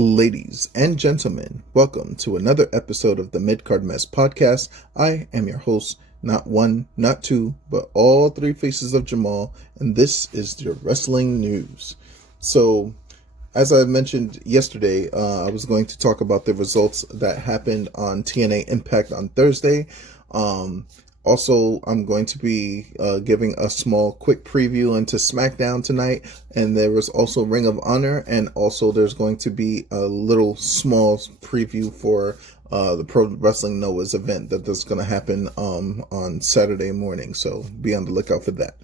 Ladies and gentlemen, welcome to another episode of the Midcard Mess podcast. I am your host, not one, not two, but all three faces of Jamal, and this is your wrestling news. So, as I mentioned yesterday, I was going to talk about the results that happened on TNA Impact on Thursday. Also, I'm going to be giving a small quick preview into SmackDown tonight, and there was also Ring of Honor, and also there's going to be a little small preview for the Pro Wrestling Noah's event that's going to happen on Saturday morning, so be on the lookout for that.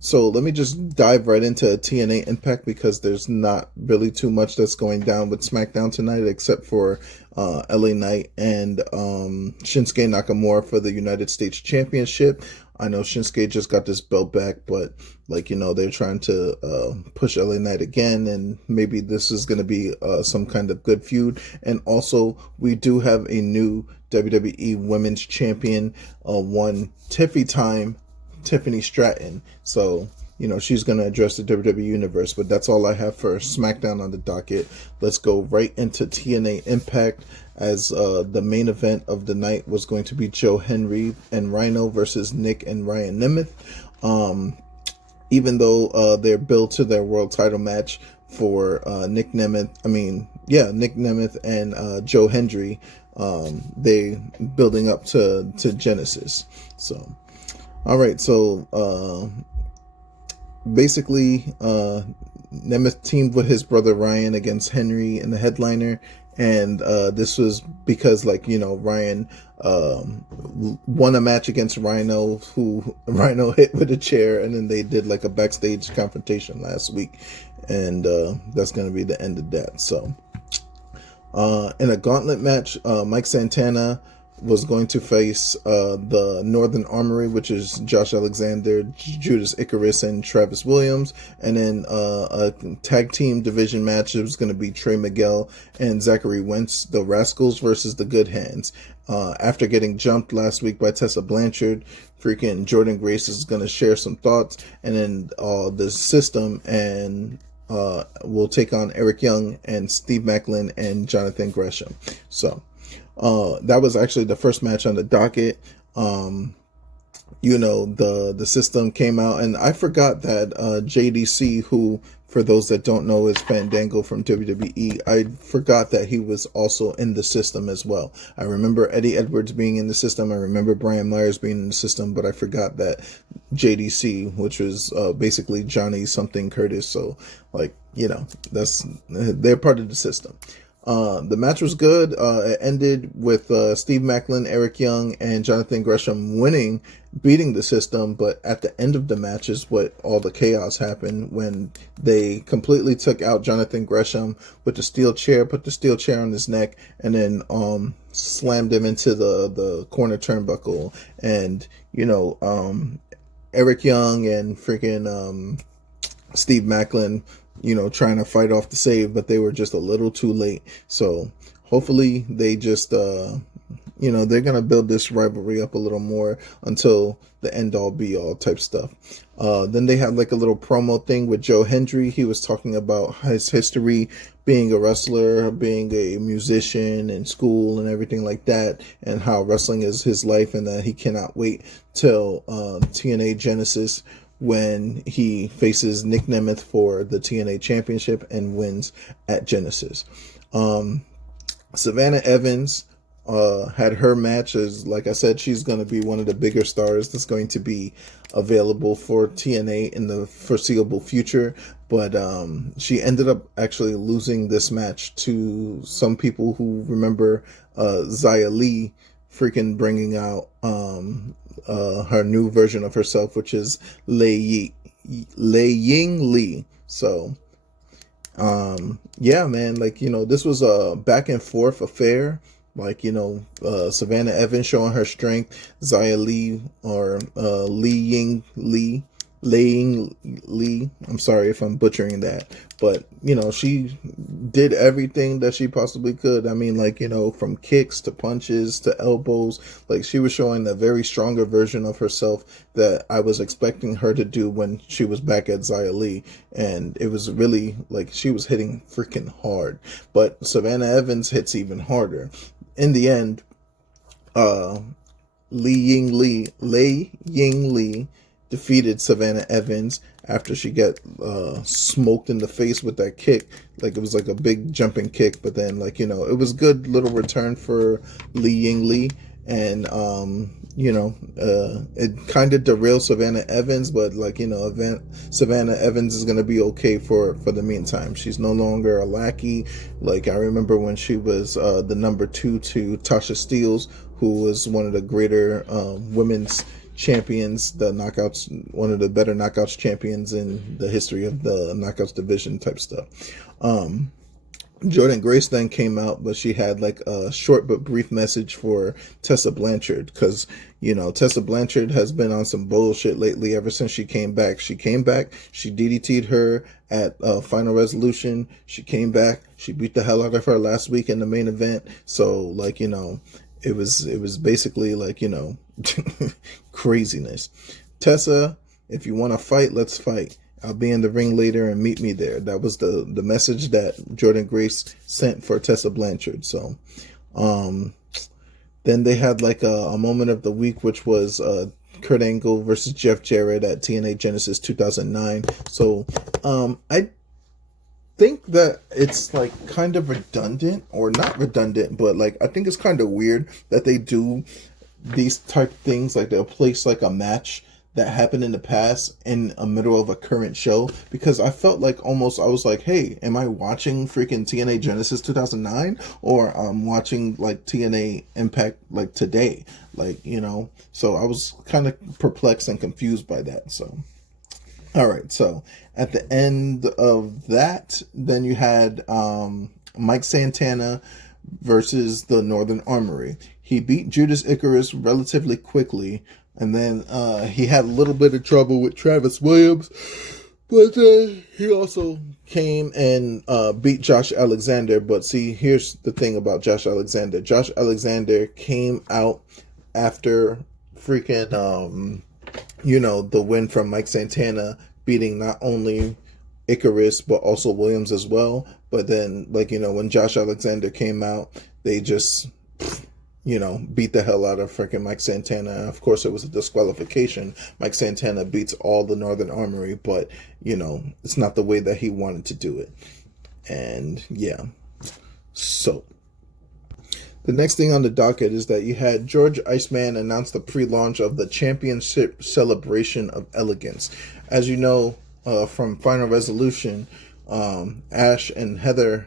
So let me just dive right into TNA Impact because there's not really too much that's going down with SmackDown tonight except for LA Knight and Shinsuke Nakamura for the United States Championship. I know Shinsuke just got this belt back, but they're trying to push LA Knight again, and maybe this is going to be some kind of good feud. And also, we do have a new WWE Women's Champion, one Tiffany Stratton. So, she's going to address the WWE Universe, but that's all I have for SmackDown on the docket. Let's go right into TNA Impact, as the main event of the night was going to be Joe Hendry and Rhino versus Nick and Ryan Nemeth. Even though they're billed to their world title match for Nick Nemeth and Joe Hendry, they building up to Genesis. So, all right, so basically, Nemeth teamed with his brother Ryan against Henry in the headliner, and this was because, Ryan won a match against Rhino, who Rhino hit with a chair, and then they did a backstage confrontation last week, and that's going to be the end of that. So, in a gauntlet match, Mike Santana was going to face the Northern Armory, which is Josh Alexander, Judas Icarus, and Travis Williams. And then a tag team division match, it was going to be Trey Miguel and Zachary Wentz, the Rascals versus the Good Hands. After getting jumped last week by Tessa Blanchard, freaking Jordan Grace is going to share some thoughts. And then the System and will take on Eric Young and Steve Maclin and Jonathan Gresham. So, that was actually the first match on the docket. The System came out, and I forgot that JDC, who, for those that don't know, is Fandango from WWE, I forgot that he was also in the System as well. I remember Eddie Edwards being in the System, I remember Brian Myers being in the System, but I forgot that JDC, which was basically Johnny something Curtis, so they're part of the System. The match was good. It ended with Steve Maclin, Eric Young, and Jonathan Gresham beating the System, but at the end of the match is what all the chaos happened when they completely took out Jonathan Gresham with the steel chair, put the steel chair on his neck, and then slammed him into the corner turnbuckle. And, Eric Young and freaking Steve Maclin trying to fight off the save, but they were just a little too late. So hopefully they just, they're going to build this rivalry up a little more until the end all be all type stuff. Then they had a little promo thing with Joe Hendry. He was talking about his history being a wrestler, being a musician in school and everything like that, and how wrestling is his life, and that he cannot wait till TNA Genesis, when he faces Nick Nemeth for the TNA Championship and wins at Genesis. Savannah Evans had her match. Like I said, she's going to be one of the bigger stars that's going to be available for TNA in the foreseeable future. But she ended up actually losing this match to some people who remember Xia Li freaking bringing out her new version of herself, which is Lei Ying Li. So, yeah, man, this was a back and forth affair. Savannah Evans showing her strength, Xia Li or Lei Ying Li. I'm sorry if I'm butchering that, but she did everything that she possibly could. I mean, like, from kicks to punches to elbows, like she was showing a very stronger version of herself that I was expecting her to do when she was back at Xia Li. And it was really like she was hitting freaking hard. But Savannah Evans hits even harder. In the end, Lei Ying Li defeated Savannah Evans after she got smoked in the face with that kick. Like, it was like a big jumping kick, but then, like, it was good little return for Li Ying Li. And it kind of derailed Savannah Evans, but like, Savannah Evans is going to be okay for the meantime. She's no longer a lackey. Like, I remember when she was the number 2 to Tasha Steelz, who was one of the greater women's champions, one of the better knockouts champions in the history of the knockouts division type stuff. Jordan Grace then came out, but she had like a short but brief message for Tessa Blanchard, because Tessa Blanchard has been on some bullshit lately ever since she came back. She DDT'd her at Final Resolution. She came back, she beat the hell out of her last week in the main event. So like, it was basically like, craziness. Tessa, if you want to fight, let's fight. I'll be in the ring later and meet me there. That was the message that Jordan Grace sent for Tessa Blanchard. So then they had like a moment of the week, which was Kurt Angle versus Jeff Jarrett at TNA Genesis 2009. So I think that it's like kind of redundant, or not redundant, but like I think it's kind of weird that they do these type of things. Like they'll place like a match that happened in the past in the middle of a current show, because I felt like almost I was like, hey, am I watching freaking TNA Genesis 2009, or I'm watching like TNA Impact like today, like, so I was kind of perplexed and confused by that. So all right, so at the end of that, then you had Mike Santana versus the Northern Armory. He beat Judas Icarus relatively quickly, and then he had a little bit of trouble with Travis Williams, but he also came and beat Josh Alexander. But see, here's the thing about Josh Alexander. Josh Alexander came out after freaking, the win from Mike Santana, beating not only Icarus, but also Williams as well. But then, like, when Josh Alexander came out, they just beat the hell out of freaking Mike Santana. Of course, it was a disqualification. Mike Santana beats all the Northern Armory, but, it's not the way that he wanted to do it. And, yeah. So, the next thing on the docket is that you had George Iceman announce the pre-launch of the Championship Celebration of Elegance. As you know, from Final Resolution, Heather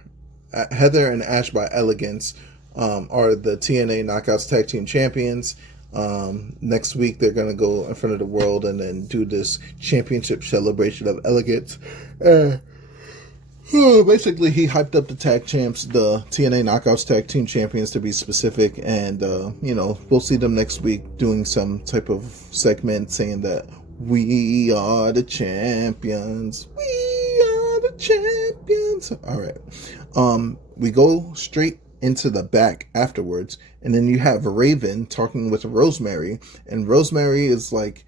and Ash by Elegance are the TNA Knockouts Tag Team Champions. Next week, they're going to go in front of the world and then do this Championship Celebration of Elegance. Basically, he hyped up the tag champs, the TNA Knockouts Tag Team Champions to be specific, and, we'll see them next week doing some type of segment saying that we are the champions. We are the champions. All right. We go straight into the back afterwards, and then you have Raven talking with Rosemary, and Rosemary is like,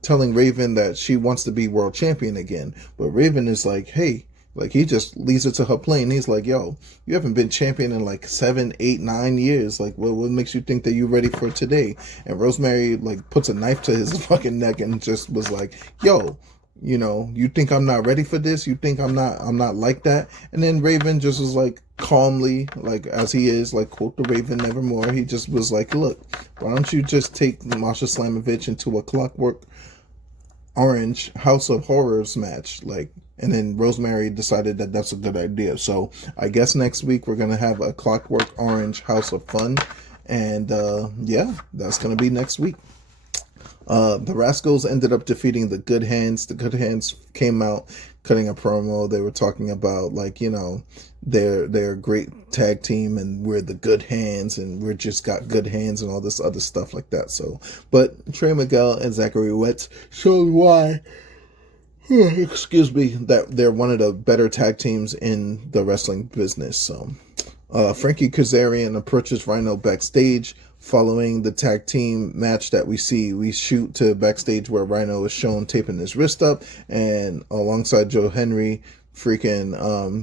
telling Raven that she wants to be world champion again, but Raven is like, hey, like, he just leads her to her plane. He's like, yo, you haven't been champion in like 7, 8, 9 years. Like, what makes you think that you're ready for today? And Rosemary like puts a knife to his fucking neck and just was like, yo, you think I'm not ready for this? You think I'm not like that? And then Raven just was like, calmly, like as he is, like, quote the Raven nevermore. He just was like, look, why don't you just take Masha Slamovich into a Clockwork Orange House of Horrors match, like. And then Rosemary decided that that's a good idea. So I guess next week we're going to have a Clockwork Orange House of Fun. And yeah, that's going to be next week. The Rascals ended up defeating the Good Hands. The Good Hands came out cutting a promo. They were talking about, like, they're a great tag team and we're the Good Hands and we're just got good hands and all this other stuff like that. So, but Trey Miguel and Zachary Wetz showed why. excuse me, that they're one of the better tag teams in the wrestling business. So Frankie Kazarian approaches Rhino backstage. Following the tag team match that we see, we shoot to backstage where Rhino is shown taping his wrist up, and alongside Joe Henry, freaking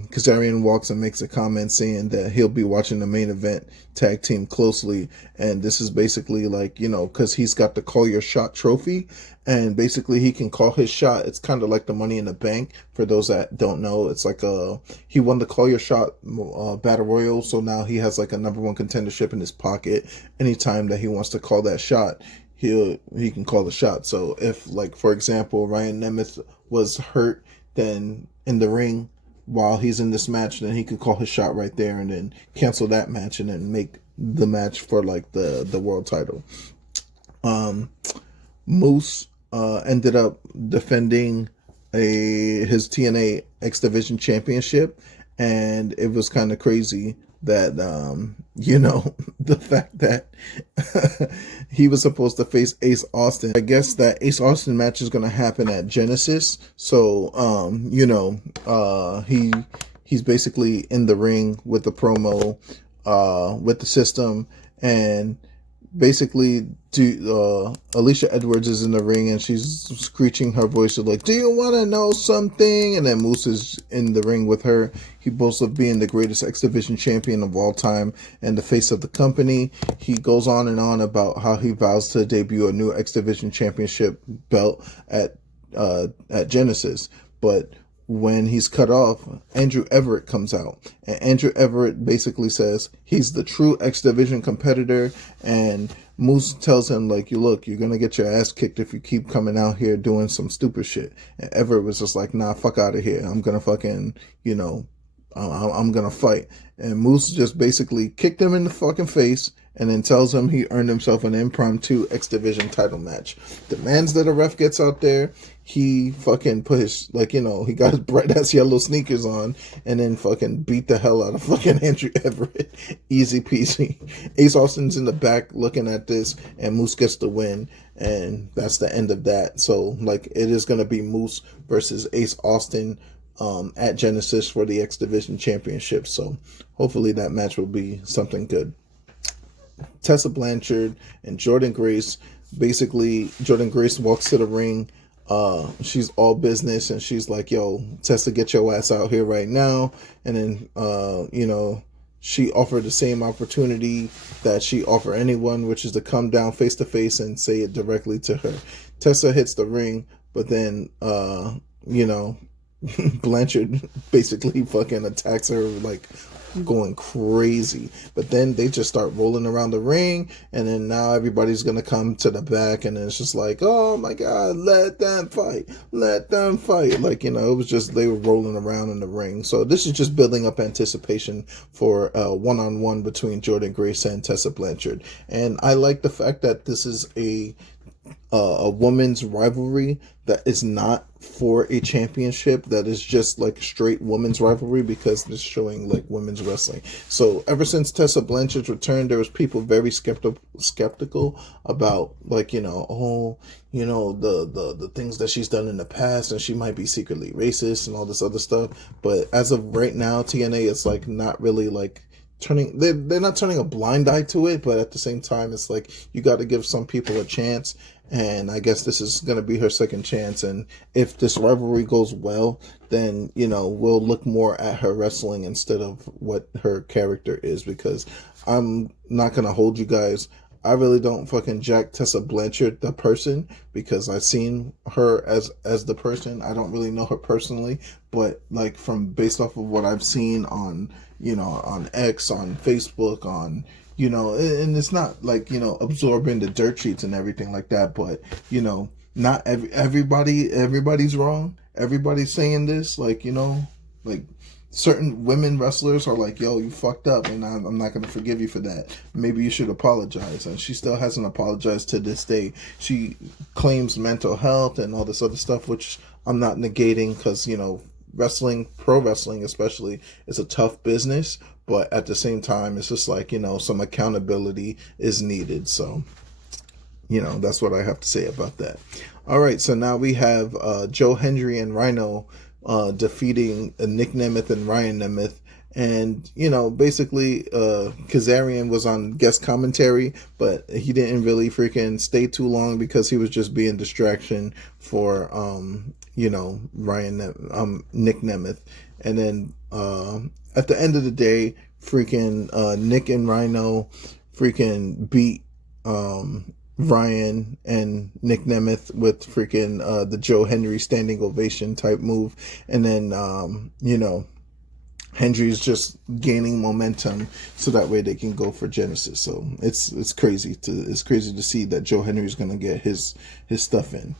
Kazarian walks and makes a comment saying that he'll be watching the main event tag team closely. And this is basically like, because he's got the Call Your Shot trophy, and basically he can call his shot. It's kind of like the Money in the Bank. For those that don't know, it's like he won the Call Your Shot Battle Royal, so now he has like a number one contendership in his pocket. Anytime that he wants to call that shot, he can call the shot. So if, like, for example, Ryan Nemeth was hurt, then in the ring while he's in this match, then he could call his shot right there and then cancel that match and then make the match for like the world title. Moose ended up defending his TNA X Division Championship, and it was kind of crazy that the fact that he was supposed to face Ace Austin. I guess that Ace Austin match is going to happen at Genesis, so he's basically in the ring with the promo with the system, and basically Alicia Edwards is in the ring and she's screeching her voice like, "Do you want to know something?" And then Moose is in the ring with her. He boasts of being the greatest X Division champion of all time and the face of the company. He goes on and on about how he vows to debut a new X Division championship belt at Genesis. But when he's cut off, Andrew Everett comes out. And Andrew Everett basically says he's the true X Division competitor. And Moose tells him, like, you're going to get your ass kicked if you keep coming out here doing some stupid shit. And Everett was just like, nah, fuck out of here. I'm going to fucking, I'm going to fight. And Moose just basically kicked him in the fucking face and then tells him he earned himself an impromptu X Division title match. Demands that a ref gets out there. He fucking put his, he got his bright ass yellow sneakers on and then fucking beat the hell out of fucking Andrew Everett. Easy peasy. Ace Austin's in the back looking at this, and Moose gets the win, and that's the end of that. So, it is going to be Moose versus Ace Austin at Genesis for the X Division Championship. So, hopefully that match will be something good. Tessa Blanchard and Jordynne Grace. Basically, Jordynne Grace walks to the ring. She's all business, and she's like, "Yo, Tessa, get your ass out here right now." And then, she offered the same opportunity that she offered anyone, which is to come down face to face and say it directly to her. Tessa hits the ring, but then, Blanchard basically fucking attacks her going crazy. But then they just start rolling around the ring, and then now everybody's gonna come to the back, and then it's just like, oh my god, let them fight. It was just, they were rolling around in the ring. So this is just building up anticipation for a one-on-one between Jordynne Grace and Tessa Blanchard. And I like the fact that this is a woman's rivalry that is not for a championship, that is just straight women's rivalry, because it's showing women's wrestling. So ever since Tessa Blanchard's return, there was people very skeptical about the things that she's done in the past, and she might be secretly racist and all this other stuff. But as of right now, TNA is not really they're not turning a blind eye to it, but at the same time, it's you got to give some people a chance. And I guess this is going to be her second chance. And if this rivalry goes well, then, we'll look more at her wrestling instead of what her character is. Because I'm not going to hold you guys. I really don't fucking jack Tessa Blanchard, the person, because I've seen her as the person. I don't really know her personally, but from based off of what I've seen on, on X, on Facebook, on, and it's not absorbing the dirt sheets and everything like that, but not everybody's wrong. Everybody's saying this, certain women wrestlers are like, yo, you fucked up, and I'm not going to forgive you for that. Maybe you should apologize. And she still hasn't apologized to this day. She claims mental health and all this other stuff, which I'm not negating, because, wrestling, pro wrestling especially, is a tough business. But at the same time, it's just some accountability is needed. So That's what I have to say about that. All right, so now we have Joe Hendry and Rhino defeating Nick Nemeth and Ryan Nemeth. And, basically, Kazarian was on guest commentary, but he didn't really freaking stay too long because he was just being distraction for, Nick Nemeth. And then at the end of the day, freaking Nick and Rhino freaking beat Ryan and Nick Nemeth with freaking the Joe Hendry standing ovation type move. And then, Hendry's just gaining momentum so that way they can go for Genesis. So it's crazy to see that Joe Hendry's going to get his stuff in.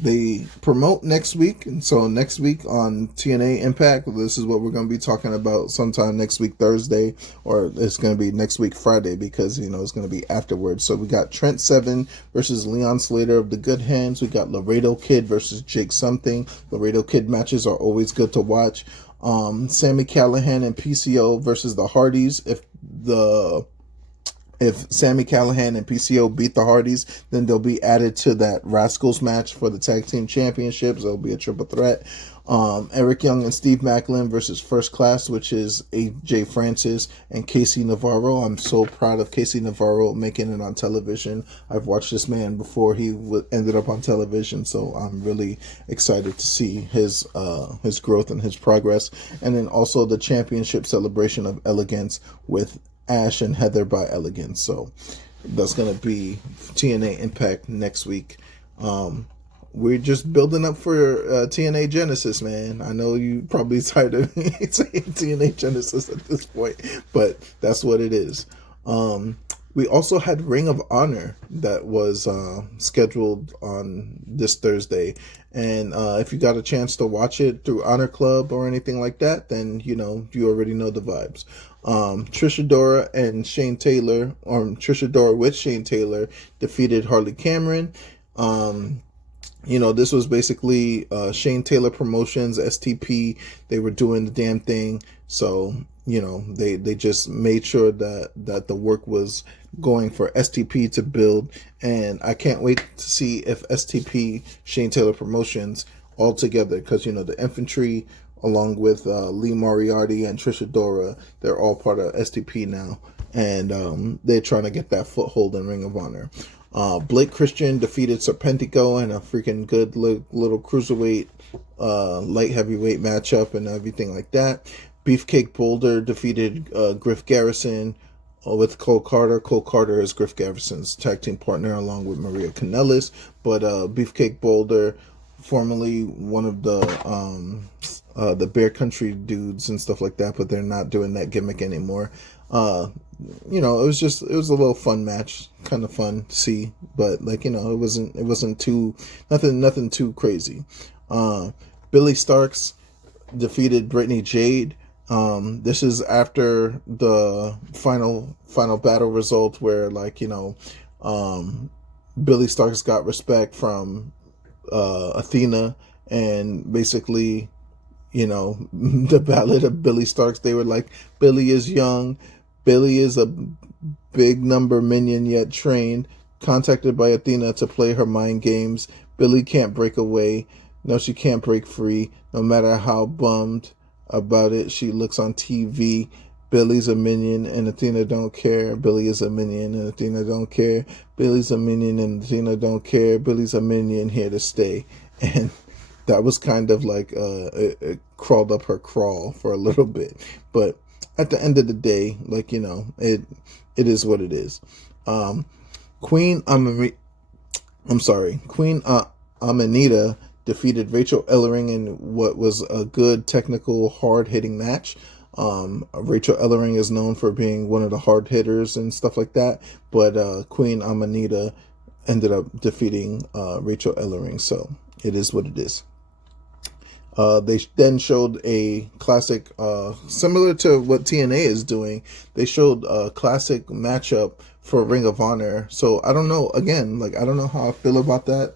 They promote next week, and so next week on TNA Impact, this is what we're going to be talking about sometime next week Thursday, or it's going to be next week Friday because it's going to be afterwards. So we got Trent Seven versus Leon Slater of the Good Hands. We got Laredo Kid versus Jake Something. Laredo Kid matches are always good to watch. Sami Callihan and PCO versus the Hardys. If Sami Callihan and PCO beat the Hardys, then they'll be added to that Rascals match for the Tag Team Championships. It'll be a triple threat. Eric Young and Steve Macklin versus First Class, which is AJ Francis and Casey Navarro. I'm so proud of Casey Navarro making it on television. I've watched this man before he ended up on television, so I'm really excited to see his growth and his progress. And then also the championship celebration of Elegance with Ash and Heather by Elegance. So that's going to be TNA Impact next week. We're just building up for TNA Genesis, man. I know you probably tired of me saying TNA Genesis at this point, but that's what it is. We also had Ring of Honor that was scheduled on this Thursday. And if you got a chance to watch it through Honor Club or anything like that, then, you already know the vibes. Trish Adora and Shane Taylor, or Trish Adora with Shane Taylor, defeated Harley Cameron. This was basically Shane Taylor Promotions, STP. They were doing the damn thing. So, they just made sure that the work was going for STP to build. And I can't wait to see if STP, Shane Taylor Promotions, all together. Because, the infantry, along with Lee Moriarty and Trish Adora, they're all part of STP now. And they're trying to get that foothold in Ring of Honor. Blake Christian defeated Serpentico in a freaking good little cruiserweight, light heavyweight matchup and everything like that. Beefcake Boulder defeated Griff Garrison with Cole Carter. Cole Carter is Griff Garrison's tag team partner along with Maria Kanellis. But Beefcake Boulder, formerly one of the Bear Country dudes and stuff like that, but they're not doing that gimmick anymore. It was a little fun match, kind of fun to see, but it wasn't too nothing too crazy. Billy Starks defeated Brittany Jade. This is after the final battle result where Billy Starks got respect from Athena, and basically the Ballad of Billy Starks, they were like, Billy is young, Billy is a big number minion yet trained, contacted by Athena to play her mind games. Billy can't break away. No, she can't break free. No matter how bummed about it she looks on TV. Billy's a minion and Athena don't care. Billy is a minion and Athena don't care. Billy's a minion and Athena don't care. Billy's a minion here to stay. And that was kind of like it crawled up her crawl for a little bit. But at the end of the day, it is what it is. Queen Amanita defeated Rachel Ellering in what was a good technical hard-hitting match. Rachel Ellering is known for being one of the hard hitters and stuff like that, but Queen Amanita ended up defeating Rachel Ellering, so it is what it is. They then showed a classic, similar to what TNA is doing. They showed a classic matchup for Ring of Honor. So I don't know, again, I don't know how I feel about that,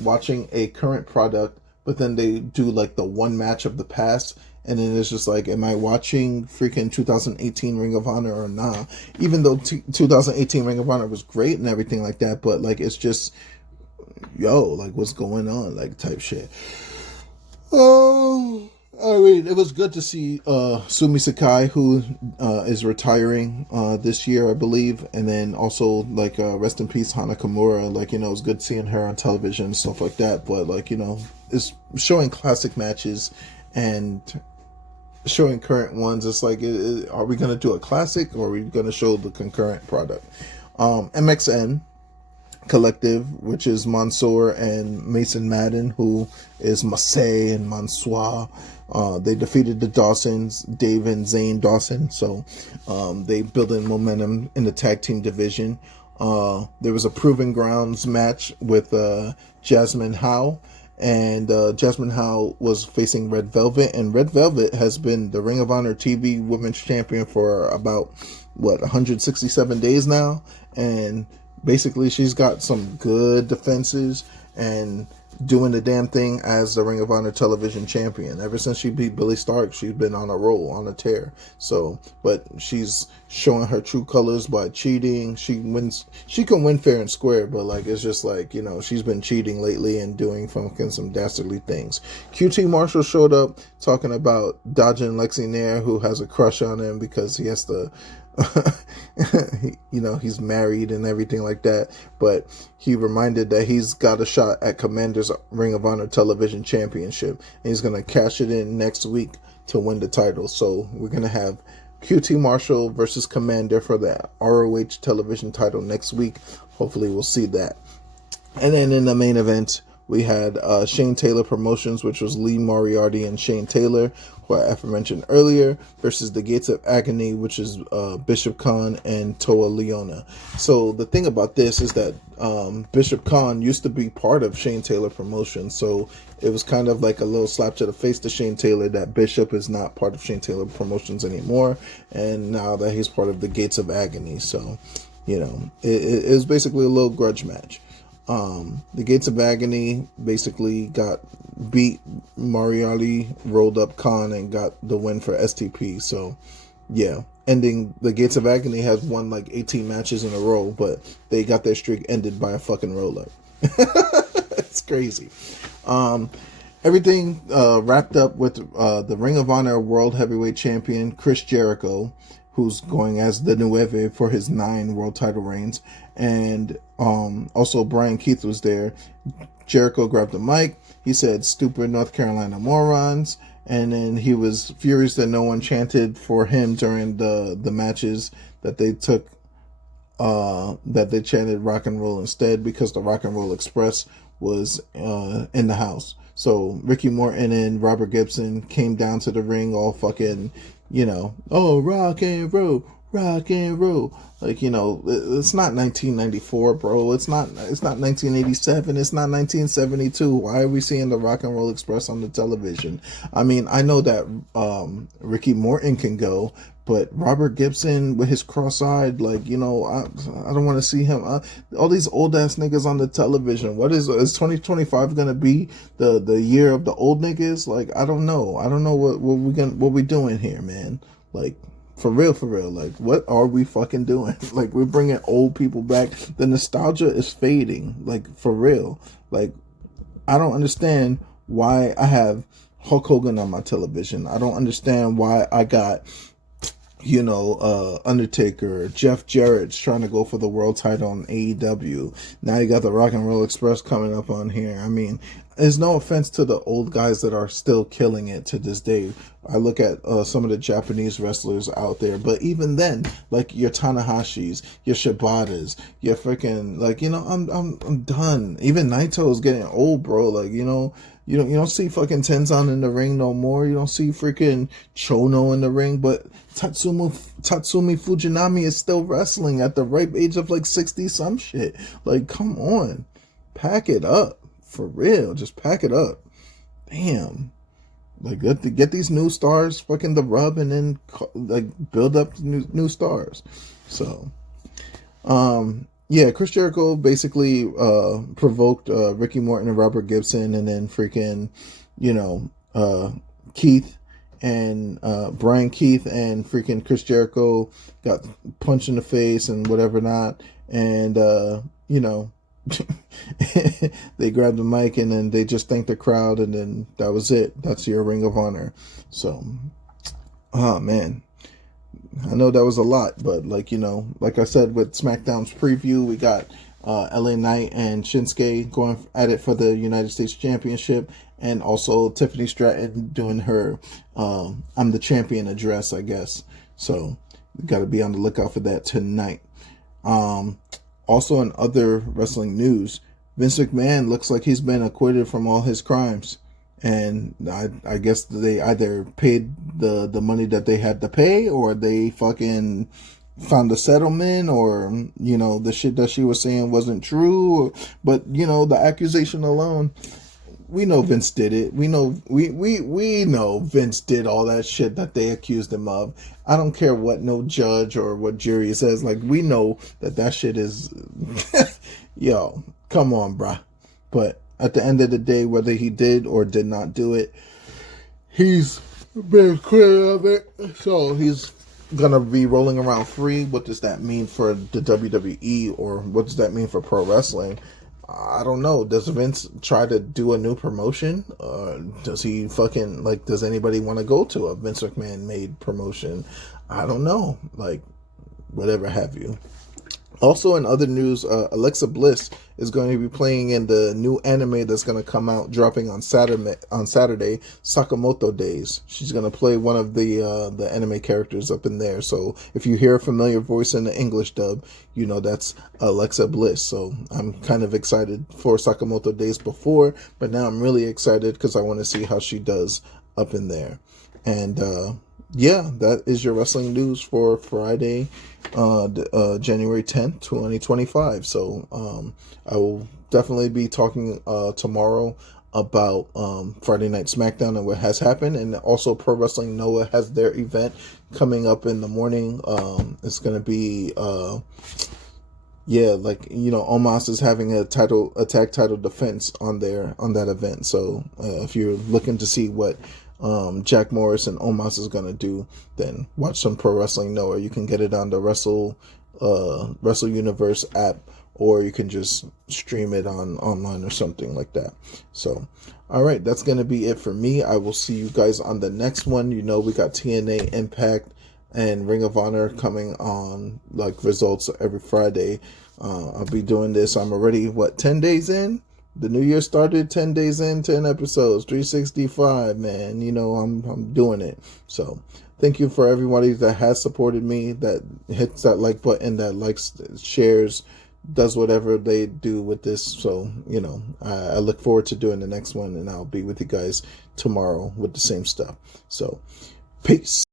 watching a current product, but then they do the one match of the past, And then it's just like, am I watching freaking 2018 Ring of Honor or not? Even though 2018 Ring of Honor was great and everything like that, but like it's just, yo, like what's going on, like type shit. Oh, I mean, it was good to see Sumi Sakai, who is retiring this year, I believe, and then also like rest in peace Hana Kimura. Like, you know, it was good seeing her on television and stuff like that. But like, you know, it's showing classic matches and showing current ones. It's like, are we gonna do a classic or are we gonna show the concurrent product? MXN Collective, which is Mansoor and Mason Madden, who is Masay and Mansoor. They defeated the Dawsons, Dave and Zane Dawson. So they building momentum in the tag team division. There was a Proving Grounds match with Jasmine Howe. And Jasmine Howe was facing Red Velvet. And Red Velvet has been the Ring of Honor TV Women's Champion for about, 167 days now. And basically, she's got some good defenses and doing the damn thing as the Ring of Honor television champion. Ever since she beat Billie Stark, she's been on a roll, on a tear. So, but she's showing her true colors by cheating. She can win fair and square, but like it's just like, you know, she's been cheating lately and doing fucking some dastardly things. QT Marshall showed up talking about dodging Lexi Nair, who has a crush on him because he has to you know, he's married and everything like that, but he reminded that he's got a shot at Commander's Ring of Honor television championship, and he's going to cash it in next week to win the title. So we're going to have QT Marshall versus Commander for the ROH television title next week. Hopefully we'll see that. And then in the main event, we had Shane Taylor Promotions, which was Lee Moriarty and Shane Taylor, who I aforementioned earlier, versus the Gates of Agony, which is Bishop Khan and Toa Leona. So the thing about this is that Bishop Khan used to be part of Shane Taylor Promotions, so it was kind of like a little slap to the face to Shane Taylor that Bishop is not part of Shane Taylor Promotions anymore, and now that he's part of the Gates of Agony. So, you know, it was basically a little grudge match. The Gates of Agony basically beat Moriarty, rolled up Khan, and got the win for STP. So, yeah, ending the Gates of Agony has won like 18 matches in a row, but they got their streak ended by a fucking roll up. It's crazy. Everything wrapped up with the Ring of Honor World Heavyweight Champion Chris Jericho, who's going as the Nueve for his 9 world title reigns. And also Brian Keith was there. Jericho grabbed the mic. He said, "Stupid North Carolina morons." And then he was furious that no one chanted for him during the matches that they took, that they chanted rock and roll instead, because the Rock and Roll Express was in the house. So Ricky Morton and Robert Gibson came down to the ring all fucking, you know, oh, rock and roll. Like, you know, it's not 1994, bro. It's not 1987. It's not 1972. Why are we seeing the Rock and Roll Express on the television? I mean, I know that Ricky Morton can go, but Robert Gibson with his cross-eyed, like, you know, I don't want to see him. All these old ass niggas on the television. Is 2025 gonna be the year of the old niggas? Like, I don't know what we doing here, man. Like, for real, like, what are we fucking doing? Like, we're bringing old people back. The nostalgia is fading, like, for real. Like, I don't understand why I have Hulk Hogan on my television. I don't understand why I got, you know, Undertaker, Jeff Jarrett's trying to go for the world title on AEW. Now you got the Rock and Roll Express coming up on here. I mean, there's no offense to the old guys that are still killing it to this day. I look at some of the Japanese wrestlers out there, but even then, like your Tanahashis, your Shibatas, your freaking, like, you know, I'm done. Even Naito is getting old, bro. Like, you know, you don't see fucking Tenzan in the ring no more. You don't see freaking Chono in the ring, but Tatsumi Fujinami is still wrestling at the ripe age of like 60 some shit. Like, come on, pack it up. For real, just pack it up. Damn. Like, get these new stars fucking the rub, and then like build up new stars. So, yeah, Chris Jericho basically provoked Ricky Morton and Robert Gibson, and then freaking, you know, Keith and Brian Keith and freaking Chris Jericho got punched in the face and whatever not, and they grabbed the mic and then they just thanked the crowd, and then that was it. That's your Ring of Honor. So, oh man, I know that was a lot, but like I said with SmackDown's preview, we got LA Knight and Shinsuke going at it for the United States Championship, and also Tiffany Stratton doing her "I'm the Champion" address, I guess. So, got to be on the lookout for that tonight. Also, in other wrestling news, Vince McMahon looks like he's been acquitted from all his crimes. And I guess they either paid the money that they had to pay, or they fucking found a settlement, or, the shit that she was saying wasn't true. But, the accusation alone, we know Vince did it. We know we know Vince did all that shit that they accused him of. I don't care what no judge or what jury says. Like, we know that shit is yo, come on, bruh. But at the end of the day, whether he did or did not do it, he's been acquitted of it. So he's gonna be rolling around free. What does that mean for the WWE, or what does that mean for pro wrestling? I don't know. Does Vince try to do a new promotion? Does he fucking, does anybody want to go to a Vince McMahon made promotion? I don't know. Whatever have you. Also, in other news, Alexa Bliss is going to be playing in the new anime that's going to come out, dropping on Saturday, Sakamoto Days. She's going to play one of the anime characters up in there. So if you hear a familiar voice in the English dub, that's Alexa Bliss. So I'm kind of excited for Sakamoto Days before, but now I'm really excited because I want to see how she does up in there. And yeah, that is your wrestling news for Friday, January 10th, 2025. So I will definitely be talking tomorrow about Friday Night SmackDown and what has happened, and also Pro Wrestling Noah has their event coming up in the morning. It's going to be Omos is having a tag title defense on that event. So if you're looking to see what Jack Morris and Omos is gonna do, then watch some Pro Wrestling Noah. You can get it on the Wrestle Universe app, or you can just stream it online or something like that. So, all right, that's gonna be it for me. I will see you guys on the next one. We got TNA, Impact, and Ring of Honor coming on results every Friday. I'll be doing this. I'm already 10 days in. The new year started 10 days in, 10 episodes, 365, man. I'm doing it. So thank you for everybody that has supported me, that hits that like button, that likes, shares, does whatever they do with this. So, I look forward to doing the next one, and I'll be with you guys tomorrow with the same stuff. So peace.